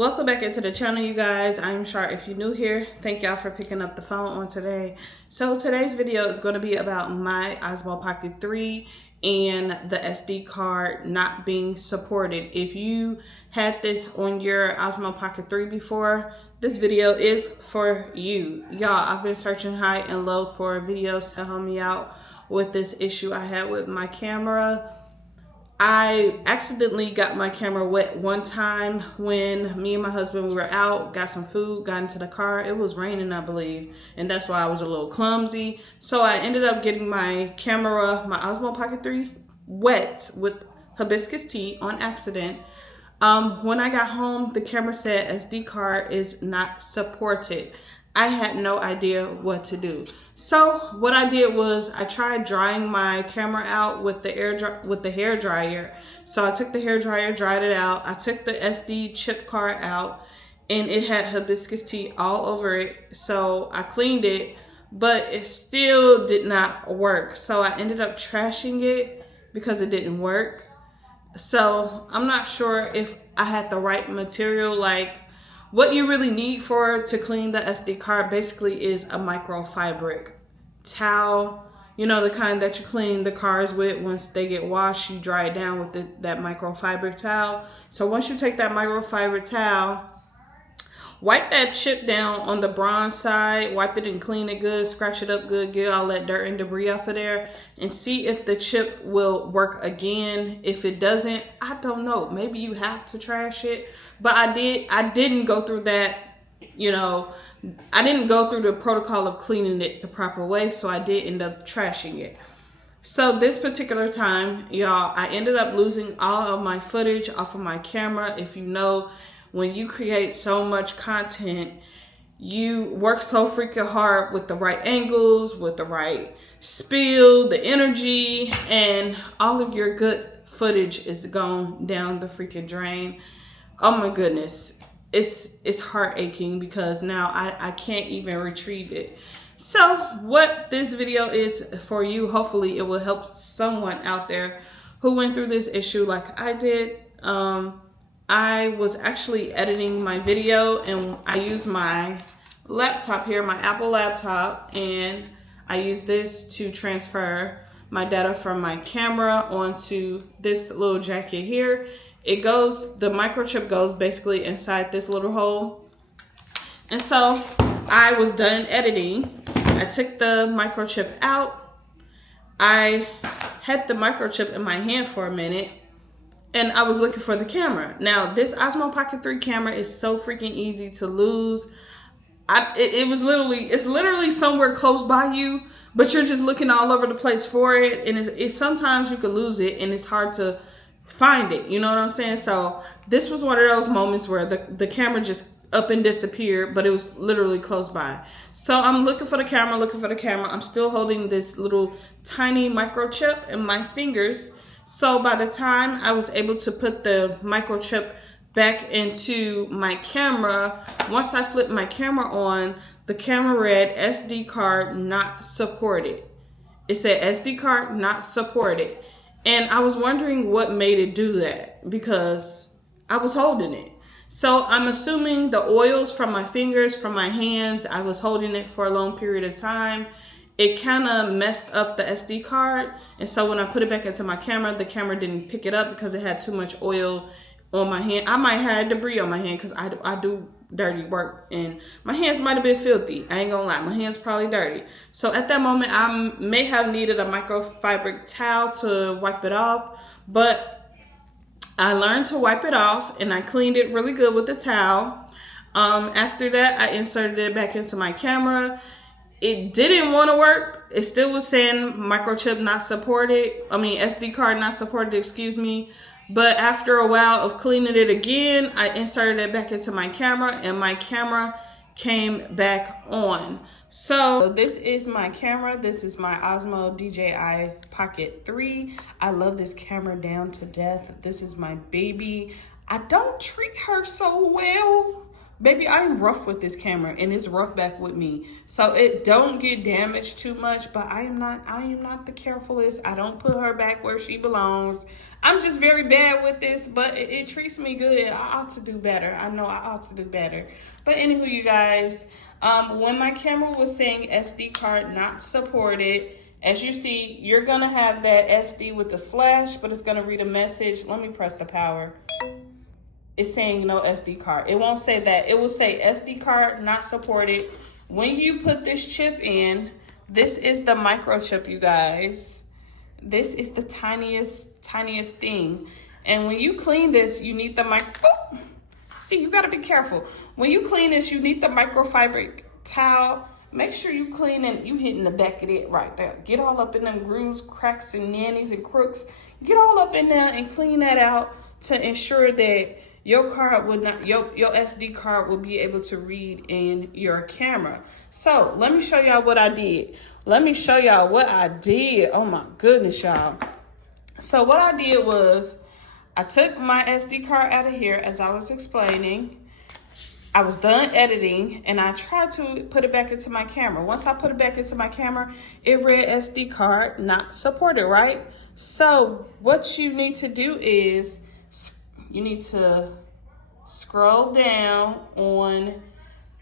Welcome back into the channel, you guys. I'm Shar. If you're new here, thank y'all for picking up the phone on today. So today's video is going to be about my Osmo Pocket 3 and the SD card not being supported. If you had this on your Osmo Pocket 3 before, this video is for you. Y'all, I've been searching high and low for videos to help me out with this issue I had with my camera. I accidentally got my camera wet one time when me and my husband were out, got some food, got into the car. It was raining, I believe, and that's why I was a little clumsy. So I ended up getting my camera, my Osmo Pocket 3, wet with hibiscus tea on accident. When I got home, the camera said SD card is not supported. I had no idea what to do. So what I did was I tried drying my camera out with the hair dryer. So I took the hair dryer, dried it out. I took the SD chip card out, and it had hibiscus tea all over it. So I cleaned it, but it still did not work. So I ended up trashing it because it didn't work. So I'm not sure if I had the right material. Like, what you really need to clean the SD card basically is a microfiber towel. You know, the kind that you clean the cars with. Once they get washed, you dry it down with that microfiber towel. So once you take that microfiber towel, wipe that chip down on the bronze side, wipe it and clean it good, scratch it up good, get all that dirt and debris off of there, and see if the chip will work again. If it doesn't, I don't know. Maybe you have to trash it. But I didn't go through that, you know, I didn't go through the protocol of cleaning it the proper way, so I did end up trashing it. So this particular time, y'all, I ended up losing all of my footage off of my camera. If you know, when you create so much content, you work so freaking hard with the right angles, with the right spill, the energy, and all of your good footage is gone down the freaking drain. Oh my goodness, it's heart aching because now I can't even retrieve it. So what this video is for you, hopefully it will help someone out there who went through this issue like I did. I was actually editing my video and I used my laptop here, my Apple laptop, and I use this to transfer my data from my camera onto this little jacket here. The microchip goes basically inside this little hole. And so I was done editing. I took the microchip out. I had the microchip in my hand for a minute, and I was looking for the camera. Now, this Osmo Pocket 3 camera is so freaking easy to lose. It's literally somewhere close by you, but you're just looking all over the place for it. And sometimes you could lose it and it's hard to find it. You know what I'm saying? So this was one of those moments where the camera just up and disappeared, but it was literally close by. So I'm looking for the camera, I'm still holding this little tiny microchip in my fingers. So by the time I was able to put the microchip back into my camera, once I flipped my camera on, the camera read SD card not supported. It said SD card not supported. And I was wondering what made it do that because I was holding it. So I'm assuming the oils from my fingers, from my hands, I was holding it for a long period of time. It kind of messed up the SD card. And so when I put it back into my camera, the camera didn't pick it up because it had too much oil on my hand. I might have debris on my hand because I do dirty work and my hands might have been filthy. I ain't gonna lie, my hands probably dirty. So at that moment, I may have needed a microfiber towel to wipe it off, but I learned to wipe it off and I cleaned it really good with the towel. After that, I inserted it back into my camera. It didn't want to work. It still was saying microchip not supported. SD card not supported, excuse me. But after a while of cleaning it again, I inserted it back into my camera and my camera came back on. So this is my camera. This is my Osmo DJI Pocket 3. I love this camera down to death. This is my baby. I don't treat her so well, Baby, I am rough with this camera and it's rough back with me. So it don't get damaged too much, but I am not the carefulest. I don't put her back where she belongs. I'm just very bad with this, but it treats me good. I ought to do better. I know I ought to do better. But anywho, you guys, when my camera was saying SD card not supported, as you see, you're gonna have that SD with the slash, but it's gonna read a message. Let me press the power. It's saying no SD card. It won't say that. It will say SD card not supported. When you put this chip in, this is the microchip, you guys. This is the tiniest thing. And when you clean this, you need the See, you gotta be careful. When you clean this, you need the microfiber towel. Make sure you clean and you hitting the back of it right there. Get all up in them grooves, cracks, and nannies and crooks. Get all up in there and clean that out to ensure that your card would not, your SD card will be able to read in your camera. So let me show y'all what I did. Oh my goodness, y'all. So what I did was I took my SD card out of here as I was explaining. I was done editing and I tried to put it back into my camera. Once I put it back into my camera, it read SD card not supported, right? So what you need to do is you need to scroll down on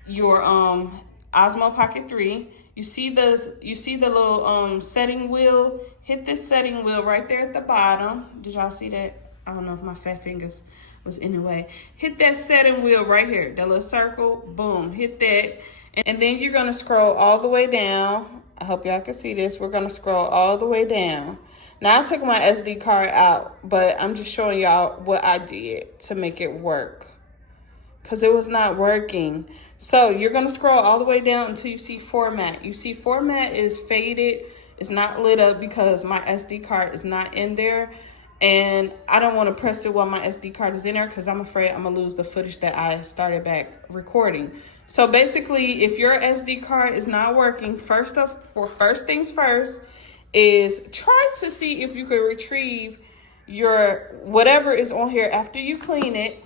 your Osmo Pocket 3. You see the little setting wheel? Hit this setting wheel right there at the bottom. Did y'all see that? I don't know if my fat fingers was in the way. Hit that setting wheel right here, that little circle, boom, hit that. And then you're gonna scroll all the way down. I hope y'all can see this. We're gonna scroll all the way down. Now I took my SD card out, but I'm just showing y'all what I did to make it work, because it was not working. So you're gonna scroll all the way down until you see format. You see format is faded, it's not lit up because my SD card is not in there. And I don't want to press it while my SD card is in there because I'm afraid I'm gonna lose the footage that I started back recording. So basically, if your SD card is not working, first things first is try to see if you could retrieve your whatever is on here after you clean it.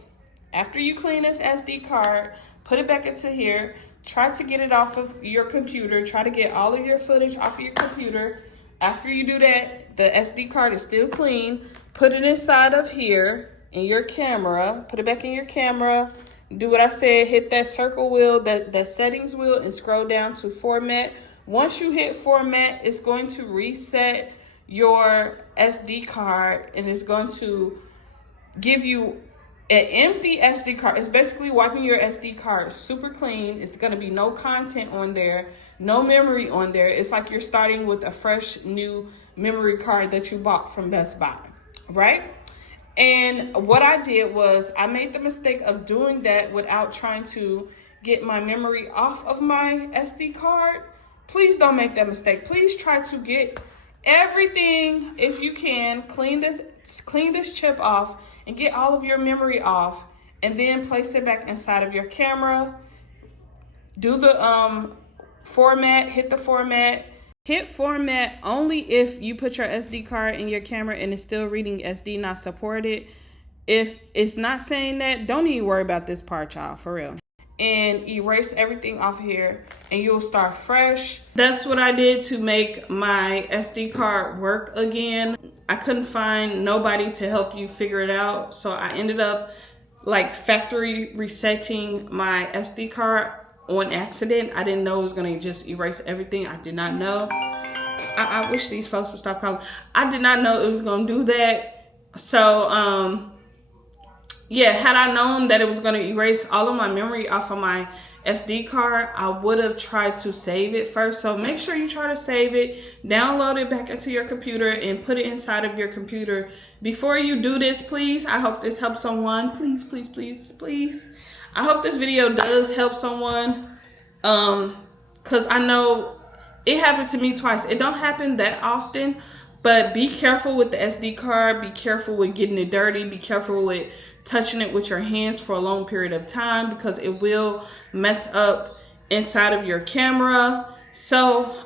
After you clean this SD card, put it back into here. Try to get it off of your computer. Try to get all of your footage off of your computer. After you do that, the SD card is still clean. Put it inside of here in your camera. Put it back in your camera. Do what I said. Hit that circle wheel, that settings wheel, and scroll down to format. Once you hit format, it's going to reset your SD card and it's going to give you an empty SD card. It's basically wiping your SD card super clean. It's going to be no content on there, no memory on there. It's like you're starting with a fresh new memory card that you bought from Best Buy, right? And what I did was I made the mistake of doing that without trying to get my memory off of my SD card. Please don't make that mistake. Please try to get everything, if you can, clean this chip off and get all of your memory off, and then place it back inside of your camera. Do the format, hit the format. Hit format only if you put your SD card in your camera and it's still reading SD not supported. If it's not saying that, don't even worry about this part, y'all, for real. And erase everything off here and you'll start fresh. That's what I did to make my SD card work again. I couldn't find nobody to help you figure it out, so I ended up like factory resetting my SD card on accident. I didn't know it was gonna just erase everything. I did not know. I wish these folks would stop calling. I did not know it was gonna do that. So yeah, had I known that it was going to erase all of my memory off of my SD card, I would have tried to save it first. So make sure you try to save it, download it back into your computer, and put it inside of your computer. Before you do this, please, I hope this helps someone. Please, please, please, please. I hope this video does help someone, because I know it happened to me twice. It don't happen that often, but be careful with the SD card. Be careful with getting it dirty. Be careful with touching it with your hands for a long period of time, because it will mess up inside of your camera. So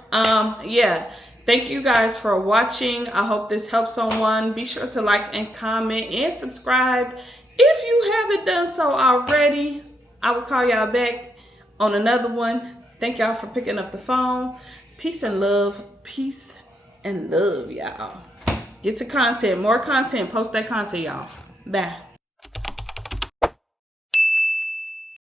yeah, thank you guys for watching. I hope this helps someone. Be sure to like and comment and subscribe if you haven't done so already. I will call y'all back on another one. Thank y'all for picking up the phone. Peace and love. Peace and love, y'all. Get to content. More content. Post that content, y'all. Bye.